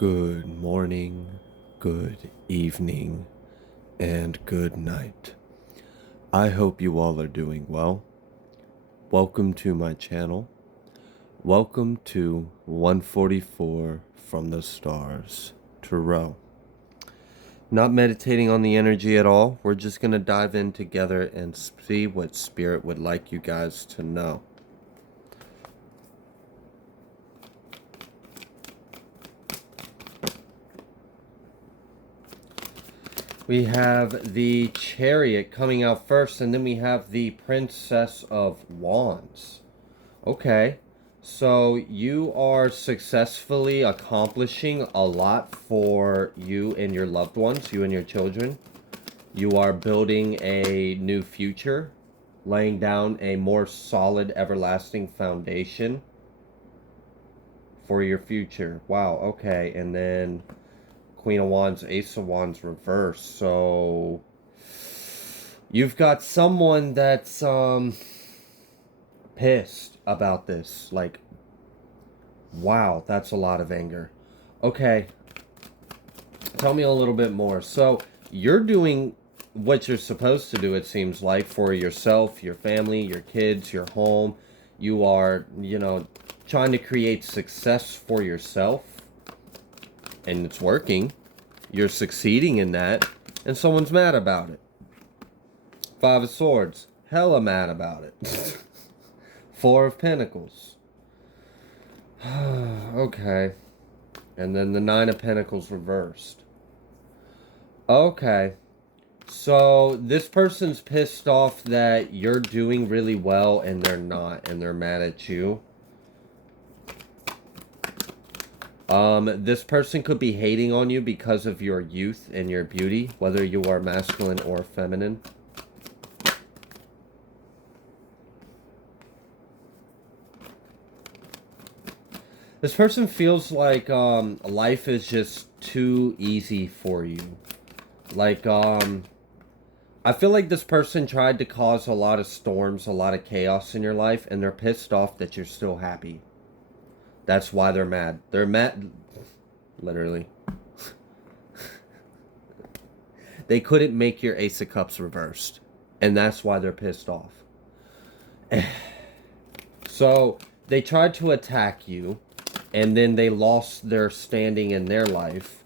Good morning, good evening, and good night. I hope you all are doing well. Welcome to my channel. Welcome to 144 from the Stars, Tarot. Not meditating on the energy at all. We're just going to dive in together and see what Spirit would like you guys to know. We have the Chariot coming out first, and then we have the Princess of Wands. Okay, so you are successfully accomplishing a lot for you and your loved ones, you and your children. You are building a new future, laying down a more solid, everlasting foundation for your future. Wow, okay, and then Queen of Wands, Ace of Wands reverse. So you've got someone that's pissed about this. Like, wow, that's a lot of anger. Okay, tell me a little bit more. So you're doing what you're supposed to do, it seems like, for yourself, your family, your kids, your home. You are, trying to create success for yourself, and it's working. You're succeeding in that, and someone's mad about it. Five of Swords, hella mad about it. Four of Pentacles. Okay. And then the Nine of Pentacles reversed. Okay. So this person's pissed off that you're doing really well and they're not, and they're mad at you. This person could be hating on you because of your youth and your beauty, whether you are masculine or feminine. This person feels like life is just too easy for you. Like, I feel like this person tried to cause a lot of storms, a lot of chaos in your life, and they're pissed off that you're still happy. That's why they're mad. They're mad, literally. They couldn't make your Ace of Cups reversed, and that's why they're pissed off. So they tried to attack you, and then they lost their standing in their life,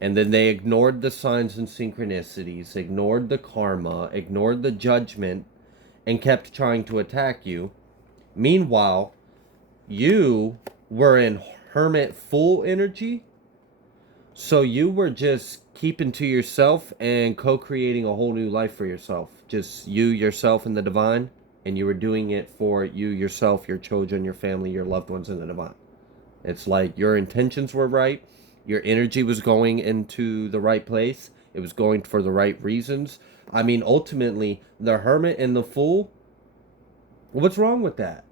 and then they ignored the signs and synchronicities, ignored the karma, ignored the judgment, and kept trying to attack you. Meanwhile, you were in Hermit Fool energy, so you were just keeping to yourself and co-creating a whole new life for yourself. Just you, yourself, and the divine, and you were doing it for you, yourself, your children, your family, your loved ones, and the divine. It's like your intentions were right, your energy was going into the right place, it was going for the right reasons. I mean, ultimately, the Hermit and the Fool, what's wrong with that?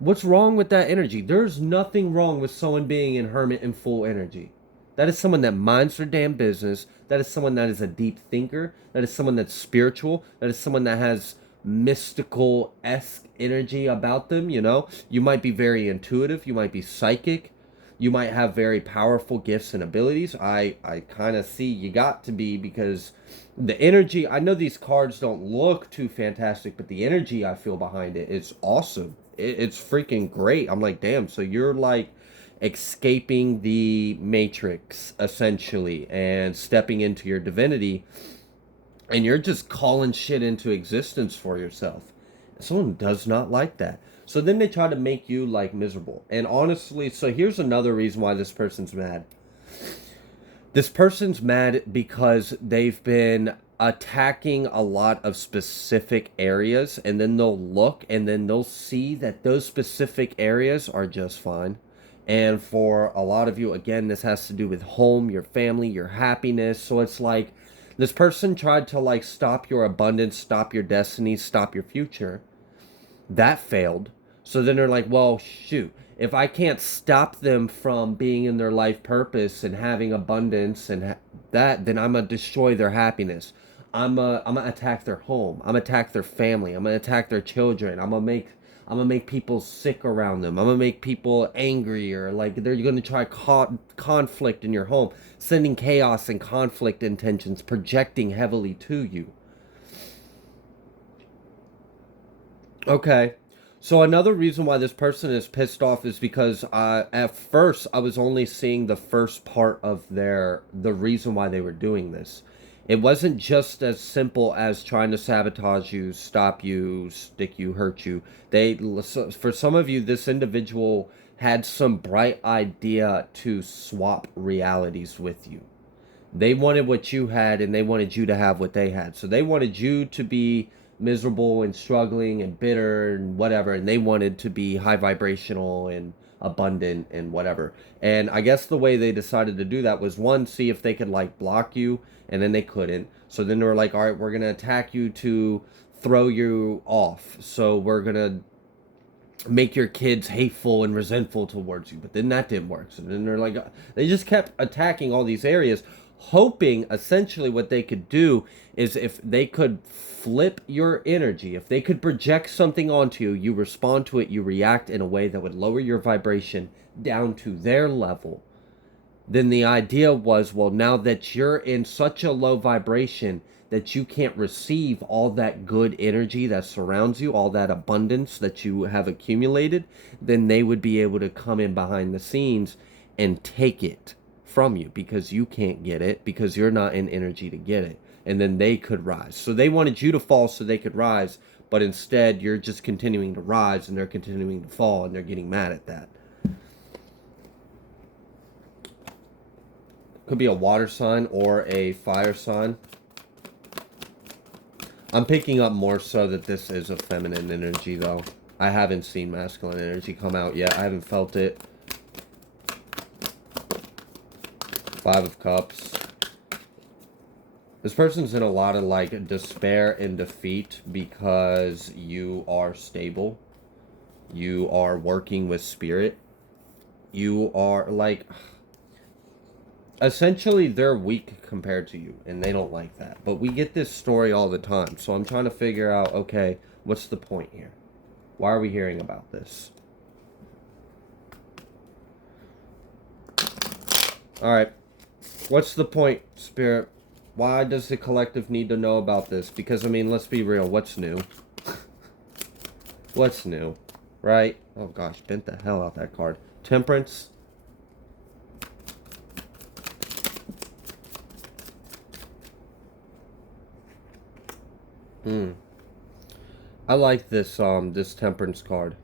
What's wrong with that energy? There's nothing wrong with someone being in Hermit and Fool energy. That is someone that minds their damn business. That is someone that is a deep thinker. That is someone that's spiritual. That is someone that has mystical-esque energy about them, you know? You might be very intuitive. You might be psychic. You might have very powerful gifts and abilities. I kind of see you got to be, because the energy, I know these cards don't look too fantastic, but the energy I feel behind it is awesome. It's freaking great. I'm like, damn, so you're like escaping the matrix, essentially, and stepping into your divinity, and you're just calling shit into existence for yourself. Someone does not like that. So then they try to make you, like, miserable. And honestly, so here's another reason why this person's mad. This person's mad because they've been attacking a lot of specific areas, and then they'll look and then they'll see that those specific areas are just fine. And for a lot of you, again, this has to do with home, your family, your happiness. So it's like this person tried to, like, stop your abundance, stop your destiny, stop your future. That failed. So then they're like, well, shoot, if I can't stop them from being in their life purpose and having abundance and that, then I'm going to destroy their happiness. I'm going to attack their home. I'm going to attack their family. I'm going to attack their children. I'm going I'm gonna make people sick around them. I'm gonna make people angry, or like they're gonna try conflict in your home, sending chaos and conflict intentions, projecting heavily to you. Okay. So another reason why this person is pissed off is because at first I was only seeing the first part of the reason why they were doing this. It wasn't just as simple as trying to sabotage you, stop you, stick you, hurt you. For some of you, this individual had some bright idea to swap realities with you. They wanted what you had, and they wanted you to have what they had. So they wanted you to be miserable and struggling and bitter and whatever, and they wanted to be high vibrational and abundant and whatever. And I guess the way they decided to do that was, one, see if they could like block you, and then they couldn't. So then they were like, all right, we're gonna attack you to throw you off. So we're gonna make your kids hateful and resentful towards you. But then that didn't work. So then they're like, they just kept attacking all these areas, hoping essentially what they could do is if they could flip your energy, if they could project something onto you, you respond to it, you react in a way that would lower your vibration down to their level. Then the idea was, well, now that you're in such a low vibration that you can't receive all that good energy that surrounds you, all that abundance that you have accumulated, then they would be able to come in behind the scenes and take it from you because you can't get it, because you're not in energy to get it. And then they could rise. So they wanted you to fall so they could rise, but instead you're just continuing to rise and they're continuing to fall, and they're getting mad at that. Could be a water sign or a fire sign. I'm picking up more so that this is a feminine energy, though. I haven't seen masculine energy come out yet. I haven't felt it. Five of Cups. This person's in a lot of, like, despair and defeat because you are stable. You are working with spirit. You are, like... Essentially, they're weak compared to you, and they don't like that. But we get this story all the time, so I'm trying to figure out, okay, what's the point here? Why are we hearing about this? Alright, what's the point, Spirit? Why does the collective need to know about this? Because, I mean, let's be real, what's new? What's new? Right? Oh gosh, bent the hell out that card. Temperance. I like this this temperance card.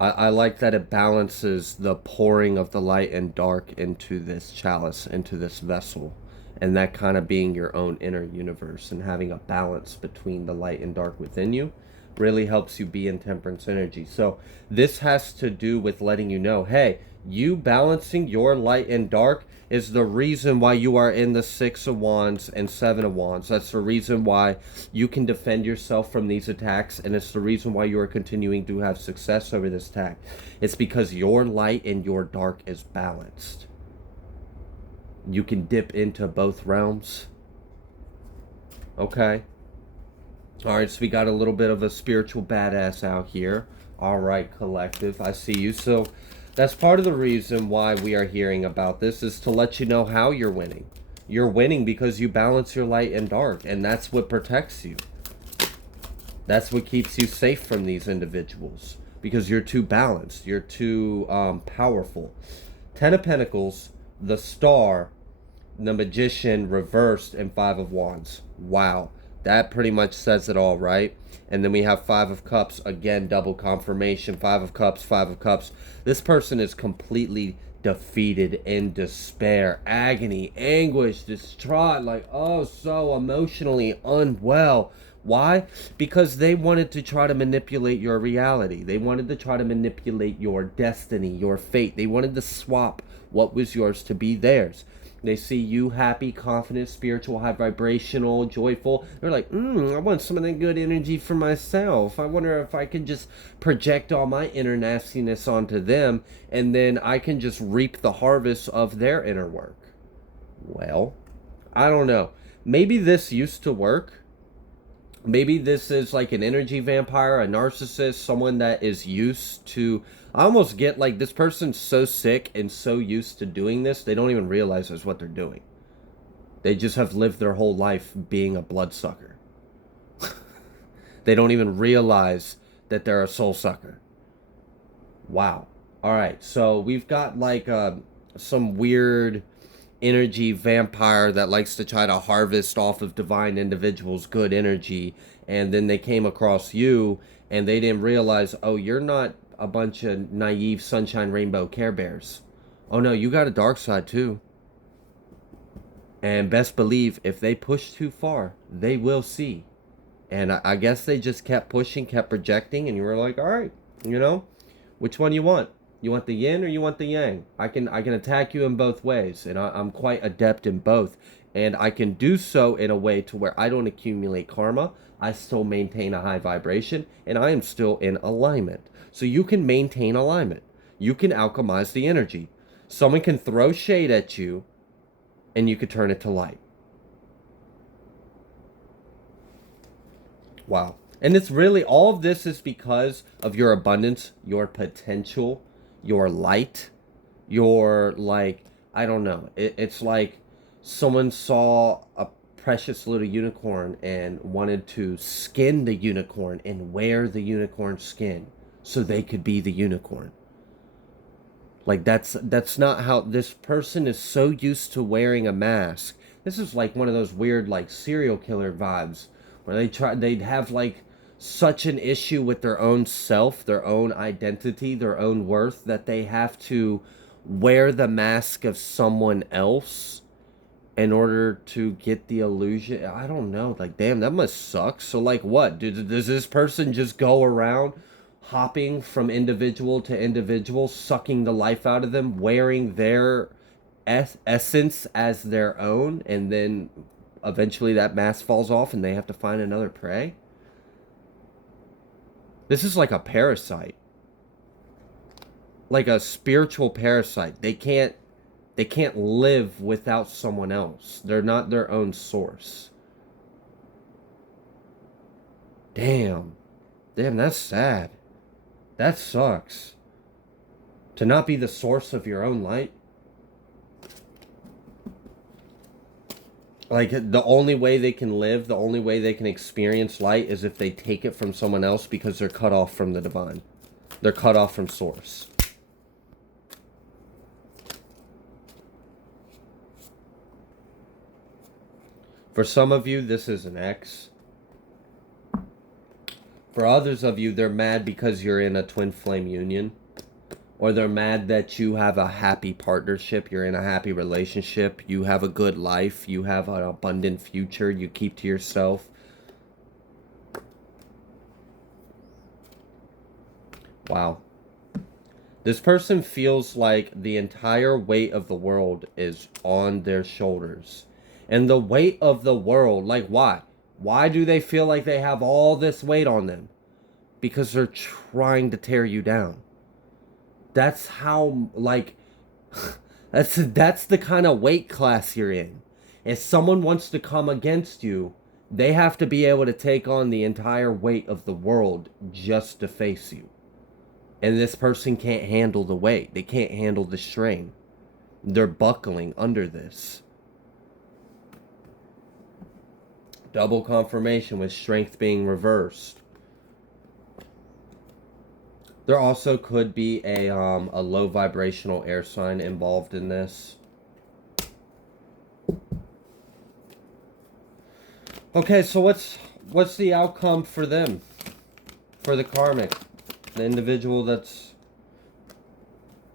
I like that it balances the pouring of the light and dark into this chalice, into this vessel, and that kind of being your own inner universe and having a balance between the light and dark within you really helps you be in temperance energy. So this has to do with letting you know, hey, you balancing your light and dark is the reason why you are in the Six of Wands and Seven of Wands. That's the reason why you can defend yourself from these attacks, and it's the reason why you are continuing to have success over this attack. It's because your light and your dark is balanced. You can dip into both realms. Okay? Alright, so we got a little bit of a spiritual badass out here. Alright, collective, I see you. So that's part of the reason why we are hearing about this, is to let you know how you're winning. You're winning because you balance your light and dark, and that's what protects you. That's what keeps you safe from these individuals, because you're too balanced. You're too powerful. Ten of Pentacles, the Star, the Magician reversed, and Five of Wands. Wow. That pretty much says it all, right? And then we have Five of Cups, again, double confirmation. Five of Cups, Five of Cups. This person is completely defeated, in despair, agony, anguish, distraught, like, oh, so emotionally unwell. Why? Because they wanted to try to manipulate your reality. They wanted to try to manipulate your destiny, your fate. They wanted to swap what was yours to be theirs. They see you happy, confident, spiritual, high vibrational, joyful. They're like, I want some of that good energy for myself. I wonder if I could just project all my inner nastiness onto them, and then I can just reap the harvest of their inner work. Well, I don't know. Maybe this used to work. Maybe this is like an energy vampire, a narcissist, someone that is used to. I almost get like this person's so sick and so used to doing this, they don't even realize that's what they're doing. They just have lived their whole life being a bloodsucker. They don't even realize that they're a soul sucker. Wow. All right. So we've got like some weird energy vampire that likes to try to harvest off of divine individuals good energy, and then they came across you and they didn't realize, oh, you're not a bunch of naive sunshine rainbow care bears. Oh no, you got a dark side too. And best believe if they push too far, they will see. And I guess they just kept pushing, kept projecting, and you were like, all right, you know, which one you want? You want the yin or you want the yang? I can attack you in both ways, and I'm quite adept in both. And I can do so in a way to where I don't accumulate karma. I still maintain a high vibration, and I am still in alignment. So you can maintain alignment. You can alchemize the energy. Someone can throw shade at you, and you could turn it to light. Wow. And it's really, all of this is because of your abundance, your potential, your light, your, like, I don't know. It's like someone saw a precious little unicorn and wanted to skin the unicorn and wear the unicorn skin so they could be the unicorn. Like that's not how this person is so used to wearing a mask. This is like one of those weird like serial killer vibes where they'd have like such an issue with their own self, their own identity, their own worth that they have to wear the mask of someone else in order to get the illusion. I don't know. Like, damn, that must suck. So, like, what? Does this person just go around hopping from individual to individual, sucking the life out of them, wearing their essence as their own, and then eventually that mask falls off and they have to find another prey? This is like a parasite. Like a spiritual parasite. They can't live without someone else. They're not their own source. Damn. Damn, that's sad. That sucks. To not be the source of your own light. Like, the only way they can live, the only way they can experience light is if they take it from someone else because they're cut off from the divine. They're cut off from source. For some of you, this is an ex. For others of you, they're mad because you're in a twin flame union. Or they're mad that you have a happy partnership, you're in a happy relationship, you have a good life, you have an abundant future you keep to yourself. Wow. This person feels like the entire weight of the world is on their shoulders. And the weight of the world, like why? Why do they feel like they have all this weight on them? Because they're trying to tear you down. That's how, like, that's the kind of weight class you're in. If someone wants to come against you, they have to be able to take on the entire weight of the world just to face you. And this person can't handle the weight. They can't handle the strain. They're buckling under this. Double confirmation with strength being reversed. There also could be a low vibrational air sign involved in this. Okay, so what's the outcome for them? For the karmic, the individual that's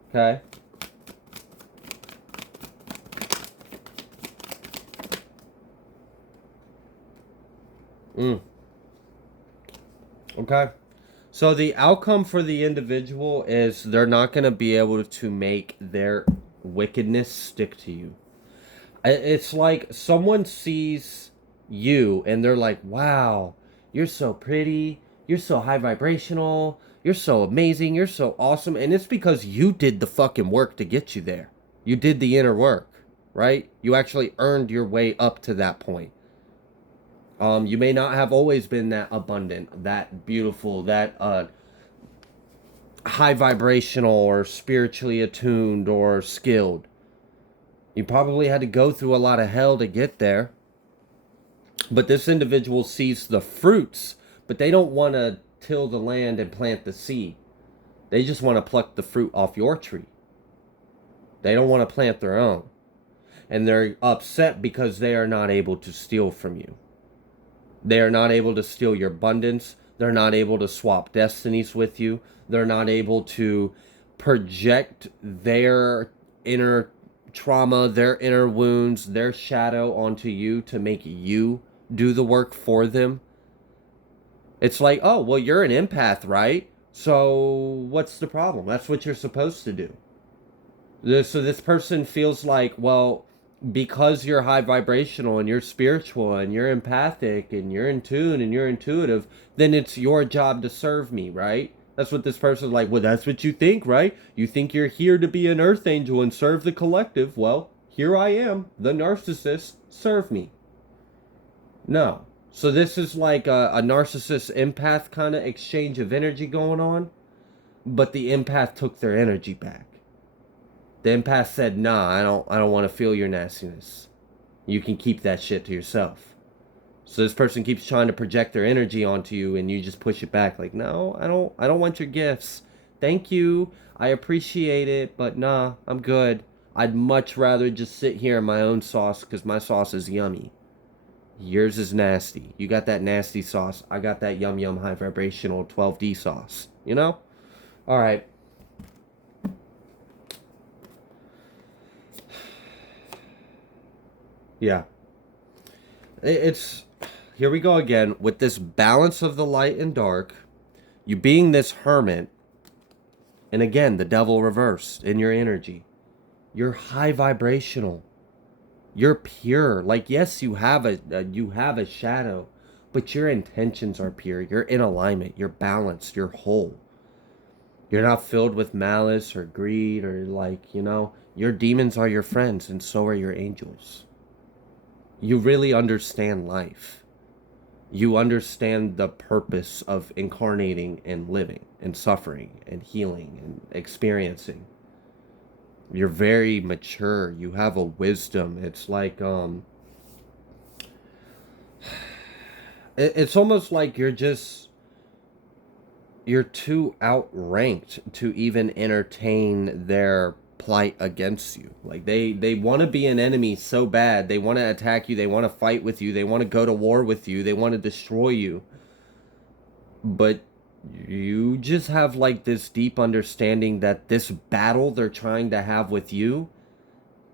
okay. Okay. So the outcome for the individual is they're not going to be able to make their wickedness stick to you. It's like someone sees you and they're like, wow, you're so pretty, you're so high vibrational, you're so amazing, you're so awesome. And it's because you did the fucking work to get you there. You did the inner work, right? You actually earned your way up to that point. You may not have always been that abundant, that beautiful, that high vibrational or spiritually attuned or skilled. You probably had to go through a lot of hell to get there. But this individual sees the fruits, but they don't want to till the land and plant the seed. They just want to pluck the fruit off your tree. They don't want to plant their own. And they're upset because they are not able to steal from you. They are not able to steal your abundance. They're not able to swap destinies with you. They're not able to project their inner trauma, their inner wounds, their shadow onto you to make you do the work for them. It's like, oh, well, you're an empath, right? So what's the problem? That's what you're supposed to do. So this person feels like, well, because you're high vibrational and you're spiritual and you're empathic and you're in tune and you're intuitive, then it's your job to serve me, right? That's what this person's like. Well, that's what you think, right? You think you're here to be an earth angel and serve the collective. Well, here I am, the narcissist, serve me. No. So this is like a narcissist empath kind of exchange of energy going on, but the empath took their energy back. The empath said, "Nah, I don't want to feel your nastiness. You can keep that shit to yourself." So this person keeps trying to project their energy onto you, and you just push it back, like, "No, I don't want your gifts. Thank you, I appreciate it, but nah, I'm good. I'd much rather just sit here in my own sauce because my sauce is yummy. Yours is nasty. You got that nasty sauce. I got that yum yum high vibrational 12D sauce. You know? All right." Yeah. It's here we go again with this balance of the light and dark. You being this hermit, and again, the devil reversed in your energy. You're high vibrational. You're pure. Like, yes, you have a shadow, but your intentions are pure. You're in alignment. You're balanced. You're whole. You're not filled with malice or greed or your demons are your friends and so are your angels. You really understand life. You understand the purpose of incarnating and living and suffering and healing and experiencing. You're very mature. You have a wisdom. It's like it's almost like you're too outranked to even entertain their plight against you. Like they want to be an enemy so bad. They want to attack you. They want to fight with you. They want to go to war with you. They want to destroy you. But you just have like this deep understanding that this battle they're trying to have with you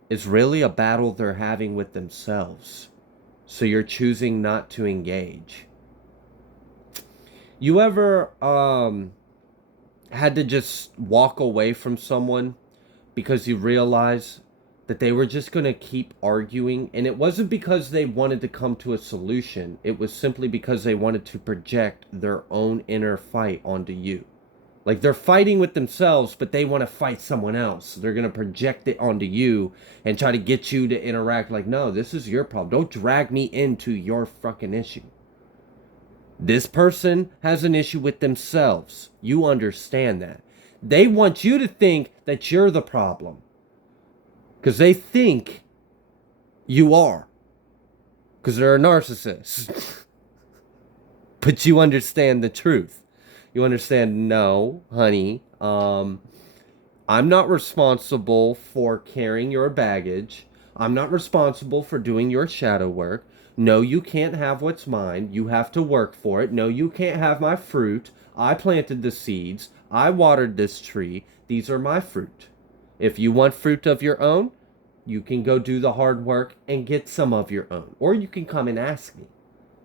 is really a battle they're having with themselves. So you're choosing not to engage. You ever had to just walk away from someone because you realize that they were just going to keep arguing, and it wasn't because they wanted to come to a solution. It was simply because they wanted to project their own inner fight onto you. Like they're fighting with themselves, but they want to fight someone else. They're going to project it onto you and try to get you to interact like, no, this is your problem. Don't drag me into your fucking issue. This person has an issue with themselves. You understand that. They want you to think that you're the problem. Because they think you are. Because they're a narcissist. But you understand the truth. You understand, no, honey, I'm not responsible for carrying your baggage. I'm not responsible for doing your shadow work. No, you can't have what's mine. You have to work for it. No, you can't have my fruit. I planted the seeds. I watered this tree. These are my fruit. If you want fruit of your own, you can go do the hard work and get some of your own. Or you can come and ask me,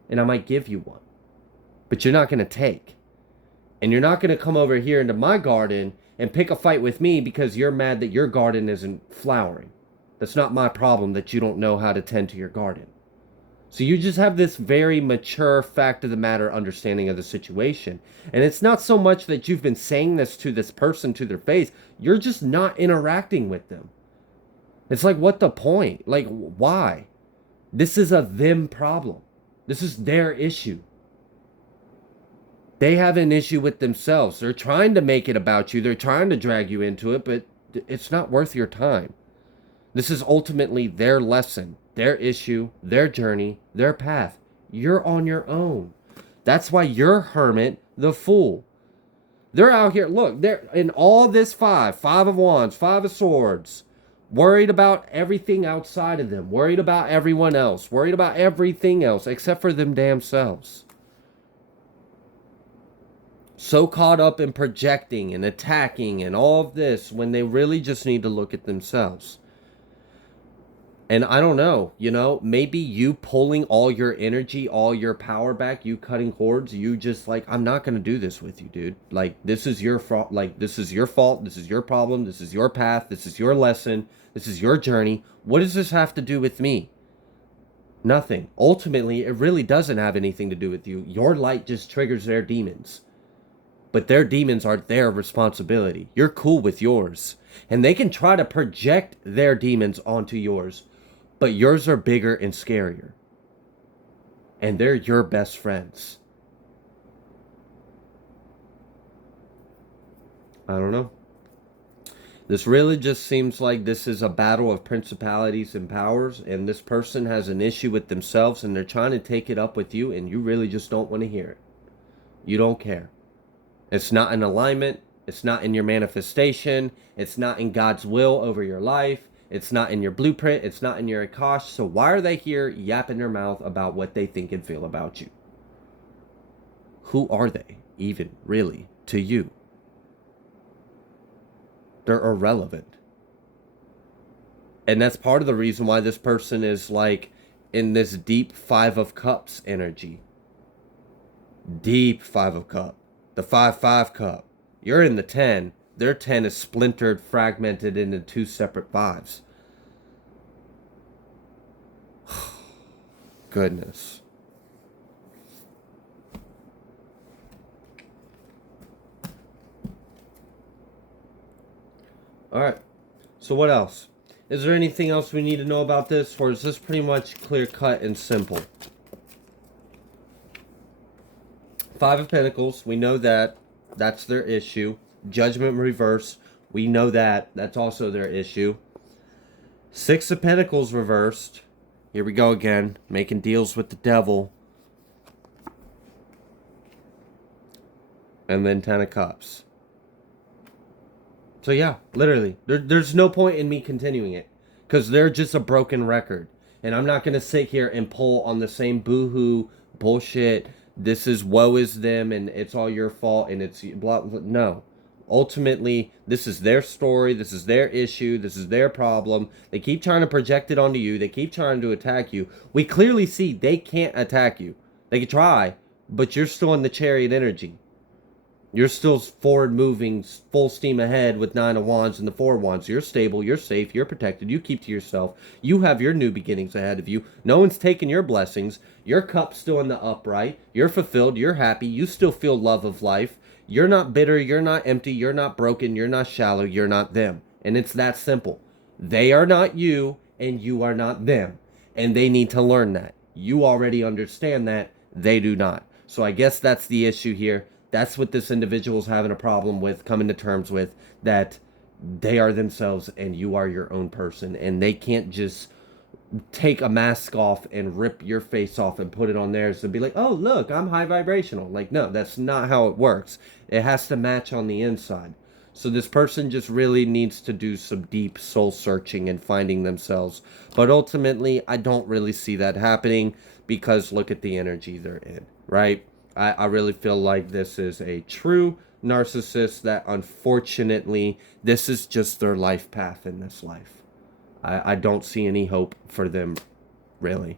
and I might give you one. But you're not going to take. And you're not going to come over here into my garden and pick a fight with me because you're mad that your garden isn't flowering. That's not my problem that you don't know how to tend to your garden. So you just have this very mature fact of the matter understanding of the situation. And it's not so much that you've been saying this to this person to their face. You're just not interacting with them. It's like, what the point? Like, why? This is a them problem. This is their issue. They have an issue with themselves. They're trying to make it about you. They're trying to drag you into it, but it's not worth your time. This is ultimately their lesson, their issue, their journey, their path. You're on your own. That's why you're Hermit the Fool. They're out here, look, they're in all this five of wands, 5 of swords, worried about everything outside of them, worried about everyone else, worried about everything else except for them damn selves. So caught up in projecting and attacking and all of this when they really just need to look at themselves. And I don't know, maybe you pulling all your energy, all your power back, you cutting cords, you just like, I'm not going to do this with you, dude. Like, this is your fault. Like, this is your fault. This is your problem. This is your path. This is your lesson. This is your journey. What does this have to do with me? Nothing. Ultimately, it really doesn't have anything to do with you. Your light just triggers their demons. But their demons are their responsibility. You're cool with yours. And they can try to project their demons onto yours. But yours are bigger and scarier. And they're your best friends. I don't know. This really just seems like this is a battle of principalities and powers. And this person has an issue with themselves. And they're trying to take it up with you. And you really just don't want to hear it. You don't care. It's not in alignment. It's not in your manifestation. It's not in God's will over your life. It's not in your blueprint. It's not in your Akash. So why are they here yapping their mouth about what they think and feel about you? Who are they even really to you? They're irrelevant. And that's part of the reason why this person is like in this deep 5 of Cups energy. Deep 5 of Cup. The 5-5 cup. You're in the 10. Their 10 is splintered, fragmented into 2 separate 5s. Goodness. Alright. So what else? Is there anything else we need to know about this? Or is this pretty much clear cut and simple? 5 of Pentacles. We know that. That's their issue. Judgment reverse. We know that. That's also their issue. 6 of Pentacles reversed. Here we go again. Making deals with the devil. And then 10 of Cups. So yeah, literally. There's no point in me continuing it. Because they're just a broken record. And I'm not going to sit here and pull on the same boohoo bullshit. This is woe is them and it's all your fault and it's blah, blah. No. Ultimately, this is their story. This is their issue. This is their problem. They keep trying to project it onto you. They keep trying to attack you. We clearly see they can't attack you. They can try, but you're still in the chariot energy. You're still forward moving, full steam ahead with 9 of Wands and the 4 of Wands. You're stable, you're safe, you're protected, you keep to yourself. You have your new beginnings ahead of you. No one's taking your blessings. Your cup's still in the upright. You're fulfilled, you're happy, you still feel love of life. You're not bitter, you're not empty, you're not broken, you're not shallow, you're not them. And it's that simple. They are not you, and you are not them. And they need to learn that. You already understand that. They do not. So I guess that's the issue here. That's what this individual's having a problem with, coming to terms with, that they are themselves and you are your own person. And they can't just take a mask off and rip your face off and put it on theirs and be like, oh, look, I'm high vibrational. Like, no, that's not how it works. It has to match on the inside. So this person just really needs to do some deep soul searching and finding themselves. But ultimately, I don't really see that happening because look at the energy they're in, right? I really feel like this is a true narcissist that unfortunately, this is just their life path in this life. I don't see any hope for them, really.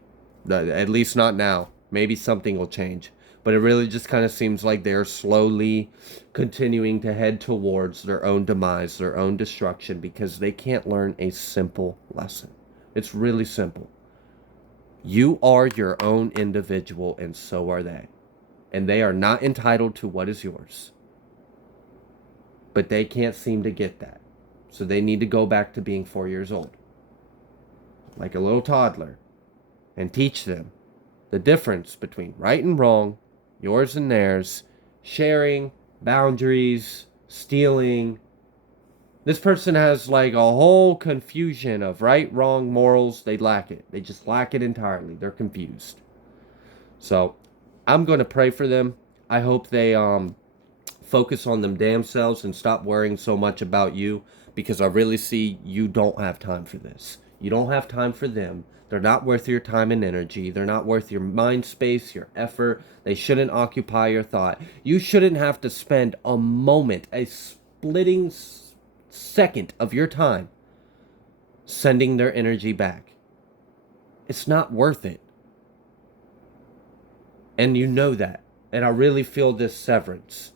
At least not now. Maybe something will change. But it really just kind of seems like they're slowly continuing to head towards their own demise, their own destruction, because they can't learn a simple lesson. It's really simple. You are your own individual, and so are they. And they are not entitled to what is yours. But they can't seem to get that. So they need to go back to being 4 years old. Like a little toddler. And teach them The difference between right and wrong, yours and theirs, sharing, boundaries, stealing. This person has like a whole confusion of right, wrong, morals. They lack it. They just lack it entirely. They're confused. So I'm going to pray for them. I hope they focus on them damn selves and stop worrying so much about you, because I really see you don't have time for this. You don't have time for them. They're not worth your time and energy. They're not worth your mind space, your effort. They shouldn't occupy your thought. You shouldn't have to spend a moment, a splitting second of your time sending their energy back. It's not worth it. And you know that. And I really feel this severance.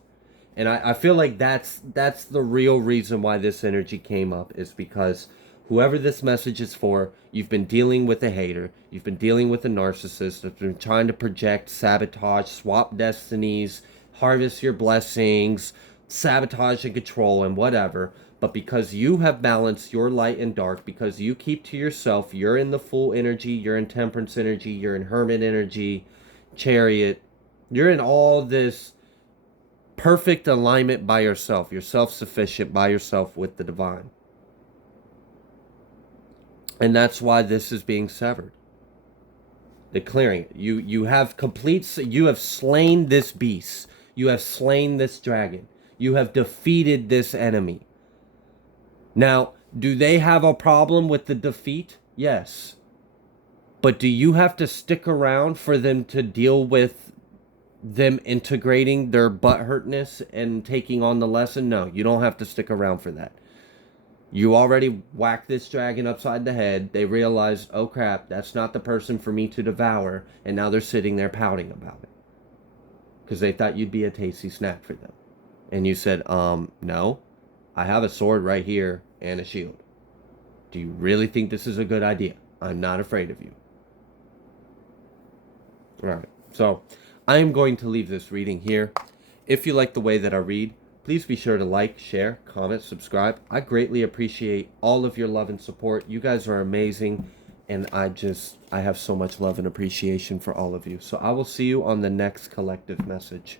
And I feel like that's the real reason why this energy came up, is because whoever this message is for, you've been dealing with a hater. You've been dealing with a narcissist that's been trying to project, sabotage, swap destinies, harvest your blessings, sabotage and control and whatever. But because you have balanced your light and dark, because you keep to yourself, you're in the full energy, you're in temperance energy, you're in hermit energy, chariot, you're in all this perfect alignment by yourself. You're self-sufficient by yourself with the divine. And that's why this is being severed. The clearing. You have you have slain this beast. You have slain this dragon. You have defeated this enemy. Now, do they have a problem with the defeat? Yes. But do you have to stick around for them to deal with them integrating their butthurtness and taking on the lesson? No, you don't have to stick around for that. You already whacked this dragon upside the head. They realized, oh crap, that's not the person for me to devour. And now they're sitting there pouting about it. Because they thought you'd be a tasty snack for them. And you said, no, I have a sword right here and a shield. Do you really think this is a good idea? I'm not afraid of you. Alright, so I am going to leave this reading here. If you like the way that I read, please be sure to like, share, comment, subscribe. I greatly appreciate all of your love and support. You guys are amazing, and I have so much love and appreciation for all of you. So I will see you on the next collective message.